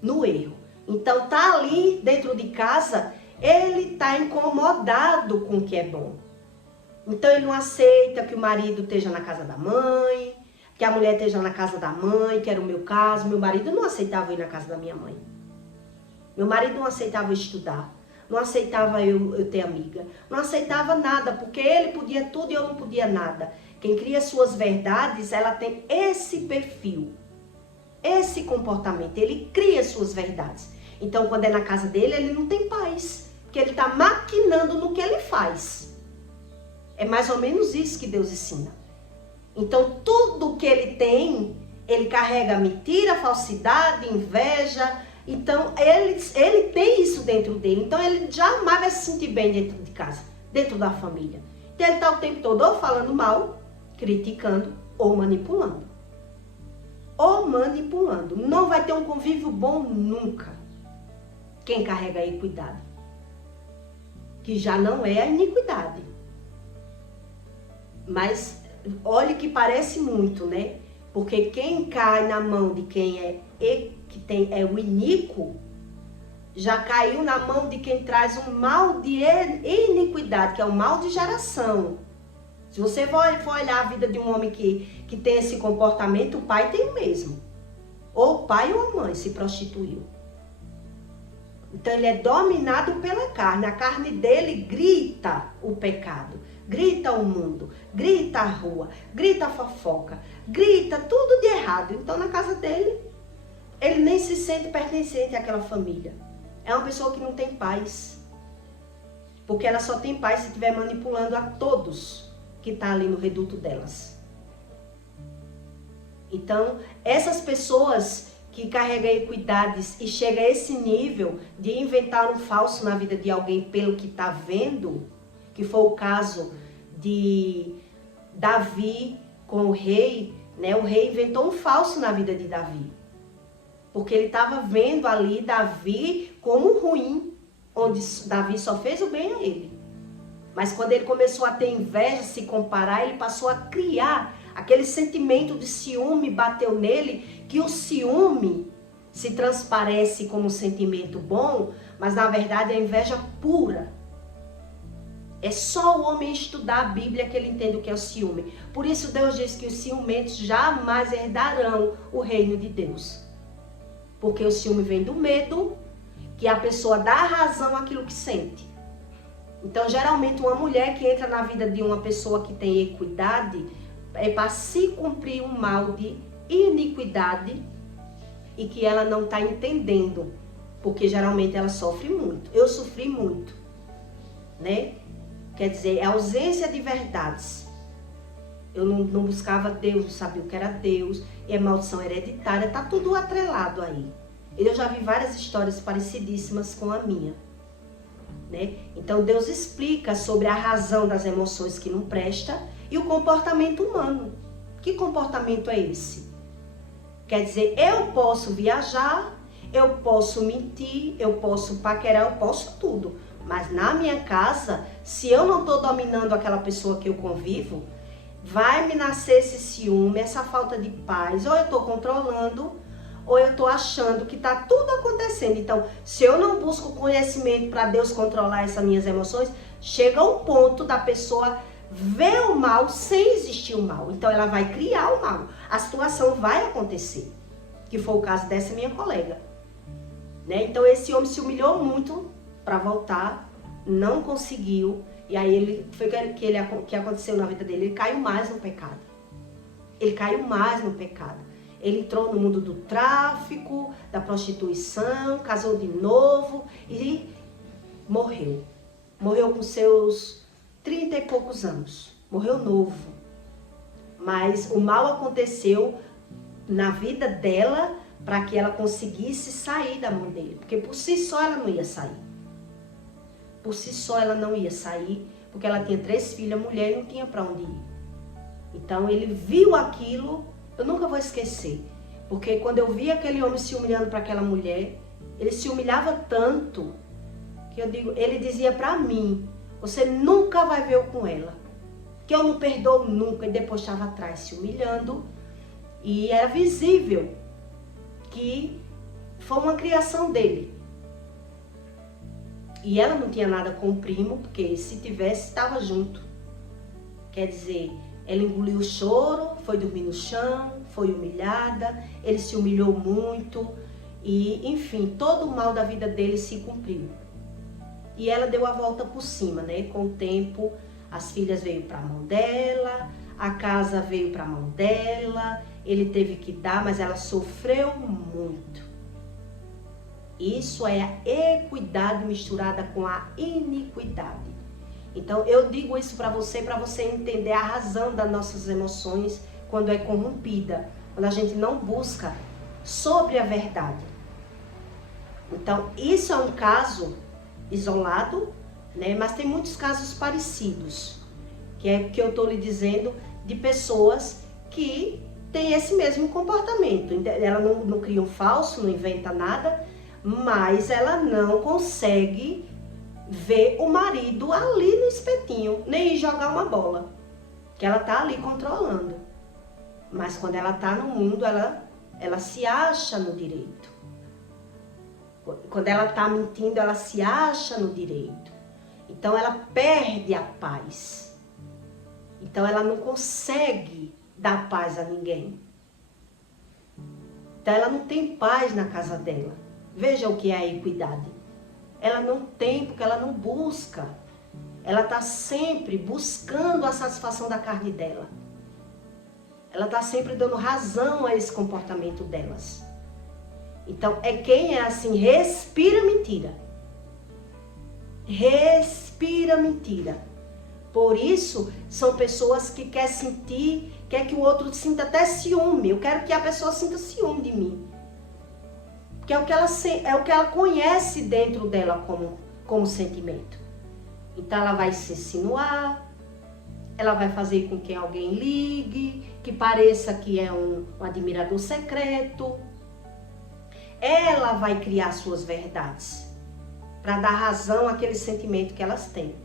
No erro. Então, tá ali dentro de casa, ele tá incomodado com o que é bom. Então, ele não aceita que o marido esteja na casa da mãe, que a mulher esteja na casa da mãe, que era o meu caso. Meu marido não aceitava ir na casa da minha mãe. Meu marido não aceitava eu estudar. Não aceitava eu ter amiga. Não aceitava nada, porque ele podia tudo e eu não podia nada. Quem cria suas verdades, ela tem esse perfil, esse comportamento. Ele cria suas verdades. Então, quando é na casa dele, ele não tem paz, porque ele está maquinando no que ele faz. É mais ou menos isso que Deus ensina. Então, tudo que ele tem, ele carrega mentira, falsidade, inveja. Então, ele tem isso dentro dele. Então, ele jamais vai se sentir bem dentro de casa, dentro da família. Então, ele está o tempo todo ou falando mal, criticando, ou manipulando. Ou manipulando. Não vai ter um convívio bom nunca. Quem carrega a equidade. Que já não é a iniquidade. Mas, olha que parece muito, né? Porque quem cai na mão de quem é o iníquo, já caiu na mão de quem traz um mal de iniquidade, que é o mal de geração. Se você for olhar a vida de um homem que tem esse comportamento, o pai tem o mesmo. Ou o pai ou a mãe se prostituiu. Então ele é dominado pela carne. A carne dele grita o pecado, grita o mundo, grita a rua, grita a fofoca, grita tudo de errado. Então na casa dele, ele nem se sente pertencente àquela família. É uma pessoa que não tem paz. Porque ela só tem paz se estiver manipulando a todos que estão ali no reduto delas. Então, essas pessoas que carregam equidades e chegam a esse nível de inventar um falso na vida de alguém pelo que está vendo, que foi o caso de Davi com o rei, né? O rei inventou um falso na vida de Davi. Porque ele estava vendo ali Davi como ruim, onde Davi só fez o bem a ele. Mas quando ele começou a ter inveja, se comparar, ele passou a criar aquele sentimento de ciúme, bateu nele, que o ciúme se transparece como um sentimento bom, mas na verdade é a inveja pura. É só o homem estudar a Bíblia que ele entende o que é o ciúme. Por isso Deus diz que os ciumentos jamais herdarão o reino de Deus. Porque o ciúme vem do medo, que a pessoa dá razão àquilo que sente. Então, geralmente, uma mulher que entra na vida de uma pessoa que tem equidade é para se cumprir um mal de iniquidade e que ela não está entendendo, porque geralmente ela sofre muito. Eu sofri muito, né? Quer dizer, é ausência de verdades. Eu não buscava Deus, não sabia o que era Deus, e é maldição hereditária, tá tudo atrelado aí. Eu já vi várias histórias parecidíssimas com a minha. Né? Então Deus explica sobre a razão das emoções que não presta e o comportamento humano. Que comportamento é esse? Quer dizer, eu posso viajar, eu posso mentir, eu posso paquerar, eu posso tudo. Mas na minha casa, se eu não estou dominando aquela pessoa que eu convivo, vai me nascer esse ciúme, essa falta de paz. Ou eu estou controlando, ou eu estou achando que está tudo acontecendo. Então, se eu não busco conhecimento para Deus controlar essas minhas emoções, chega um ponto da pessoa ver o mal sem existir o mal. Então, ela vai criar o mal. A situação vai acontecer. Que foi o caso dessa minha colega. Né? Então, esse homem se humilhou muito para voltar, não conseguiu. E aí, foi que aconteceu na vida dele. Ele caiu mais no pecado. Ele caiu mais no pecado. Ele entrou no mundo do tráfico, da prostituição, casou de novo e morreu. morreu com seus 30 e poucos anos, morreu novo. Mas o mal aconteceu na vida dela para que ela conseguisse sair da mão dele. Porque por si só ela não ia sair. Por si só ela não ia sair, porque ela tinha 3 filhas, mulher, e não tinha para onde ir. Então ele viu aquilo, eu nunca vou esquecer. Porque quando eu vi aquele homem se humilhando para aquela mulher, ele se humilhava tanto, que ele dizia para mim, você nunca vai ver eu com ela. Que eu não perdoo nunca. E depois estava atrás se humilhando. E era visível que foi uma criação dele. E ela não tinha nada com o primo, porque se tivesse, estava junto. Quer dizer, ela engoliu o choro, foi dormir no chão, foi humilhada, ele se humilhou muito. E, enfim, todo o mal da vida dele se cumpriu. E ela deu a volta por cima, né? Com o tempo, as filhas veio para a mão dela, a casa veio para a mão dela, ele teve que dar, mas ela sofreu muito. Isso é a equidade misturada com a iniquidade. Então, eu digo isso para você entender a razão das nossas emoções quando é corrompida, quando a gente não busca sobre a verdade. Então, isso é um caso isolado, né? Mas tem muitos casos parecidos, que é o que eu estou lhe dizendo, de pessoas que têm esse mesmo comportamento. Ela não cria um falso, não inventa nada, mas ela não consegue ver o marido ali no espetinho, nem ir jogar uma bola, que ela está ali controlando. Mas quando ela está no mundo, ela se acha no direito. Quando ela está mentindo, ela se acha no direito. Então ela perde a paz. Então ela não consegue dar paz a ninguém. Então ela não tem paz na casa dela. Veja o que é a equidade. Ela não tem porque ela não busca. Ela está sempre buscando a satisfação da carne dela. Ela está sempre dando razão a esse comportamento delas. Então, quem é assim, respira mentira. Respira mentira. Por isso, são pessoas que quer que o outro sinta até ciúme. Eu quero que a pessoa sinta ciúme de mim. Porque é o que ela conhece dentro dela como sentimento. Então, ela vai se insinuar, ela vai fazer com que alguém ligue, que pareça que é um admirador secreto. Ela vai criar suas verdades para dar razão àquele sentimento que elas têm.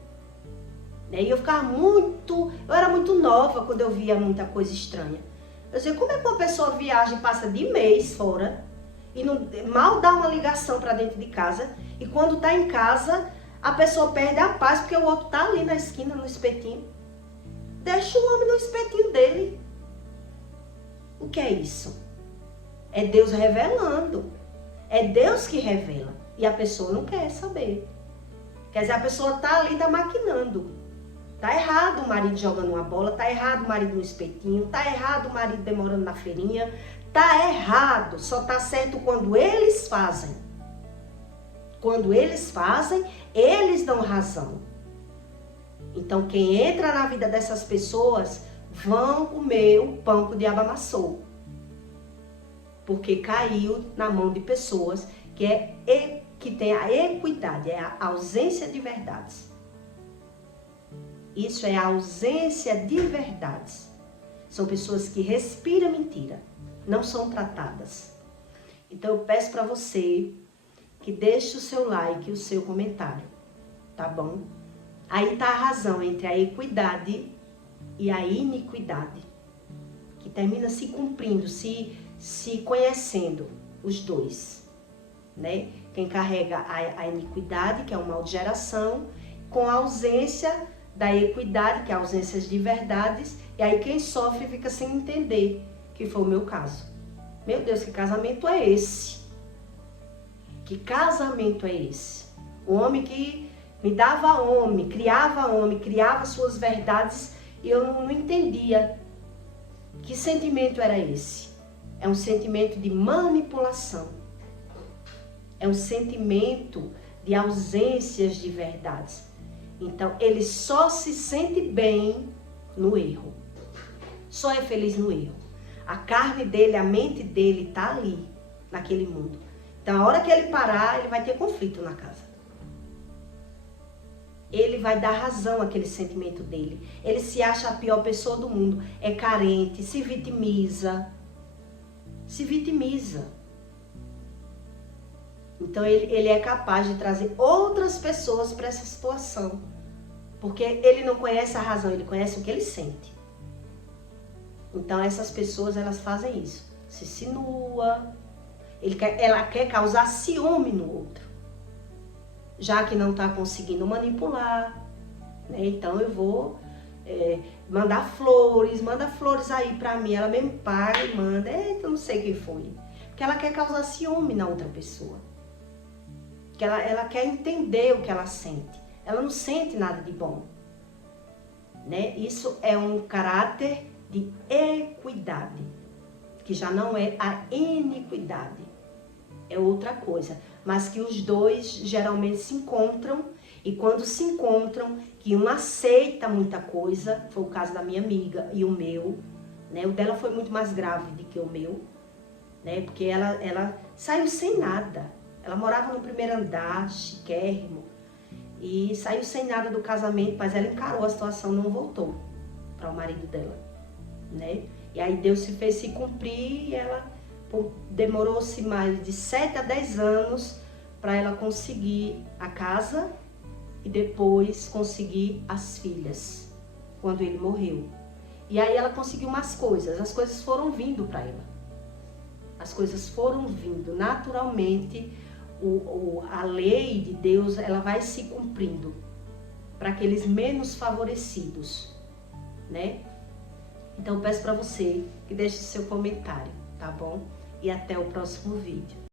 E eu era muito nova quando eu via muita coisa estranha. Eu dizia, como é que uma pessoa viaja e passa de mês fora e mal dá uma ligação para dentro de casa, e quando está em casa a pessoa perde a paz porque o outro está ali na esquina, no espetinho. Deixa o homem no espetinho dele. O que é isso? É Deus revelando. É Deus que revela. E a pessoa não quer saber. Quer dizer, a pessoa está ali, está maquinando. Está errado o marido jogando uma bola, está errado o marido no espetinho, está errado o marido demorando na feirinha, está errado. Só está certo quando eles fazem. Quando eles fazem, eles dão razão. Então, quem entra na vida dessas pessoas vão comer o pão que o diabo amassou. Porque caiu na mão de pessoas que tem a equidade, é a ausência de verdades. Isso é a ausência de verdades. São pessoas que respiram mentira, não são tratadas. Então eu peço para você que deixe o seu like e o seu comentário, tá bom? Aí está a razão entre a equidade e a iniquidade, que termina se cumprindo, se conhecendo os dois, né? Quem carrega a iniquidade, que é o mal de geração, com a ausência da equidade, que é a ausência de verdades, e aí quem sofre fica sem entender, que foi o meu caso. Meu Deus, que casamento é esse? Que casamento é esse? O homem que me dava homem, criava suas verdades, e eu não entendia que sentimento era esse. É um sentimento de manipulação. É um sentimento de ausências de verdades. Então, ele só se sente bem no erro. Só é feliz no erro. A carne dele, a mente dele tá ali, naquele mundo. Então, a hora que ele parar, ele vai ter conflito na casa. Ele vai dar razão àquele sentimento dele. Ele se acha a pior pessoa do mundo. É carente, se vitimiza. Se vitimiza. Então, ele é capaz de trazer outras pessoas para essa situação. Porque ele não conhece a razão, ele conhece o que ele sente. Então, essas pessoas, elas fazem isso. Se insinua. Ela quer causar ciúme no outro. Já que não está conseguindo manipular. Né? Então, eu vou mandar flores. Manda flores aí para mim. Ela mesmo paga e manda. Eita, não sei quem foi. Porque ela quer causar ciúme na outra pessoa. Que ela quer entender o que ela sente. Ela não sente nada de bom. Né? Isso é um caráter de equidade, que já não é a iniquidade, é outra coisa, mas que os dois geralmente se encontram, e quando se encontram, que um aceita muita coisa, foi o caso da minha amiga e o meu, né? O dela foi muito mais grave do que o meu, né? Porque ela saiu sem nada, ela morava no primeiro andar, chiquérrimo, e saiu sem nada do casamento, mas ela encarou a situação, não voltou para o marido dela. Né? E aí Deus se fez se cumprir e ela demorou-se mais de 7 a 10 anos para ela conseguir a casa e depois conseguir as filhas, quando ele morreu. E aí ela conseguiu umas coisas, as coisas foram vindo para ela. As coisas foram vindo, naturalmente a lei de Deus, ela vai se cumprindo para aqueles menos favorecidos, né? Então, peço para você que deixe seu comentário, tá bom? E até o próximo vídeo.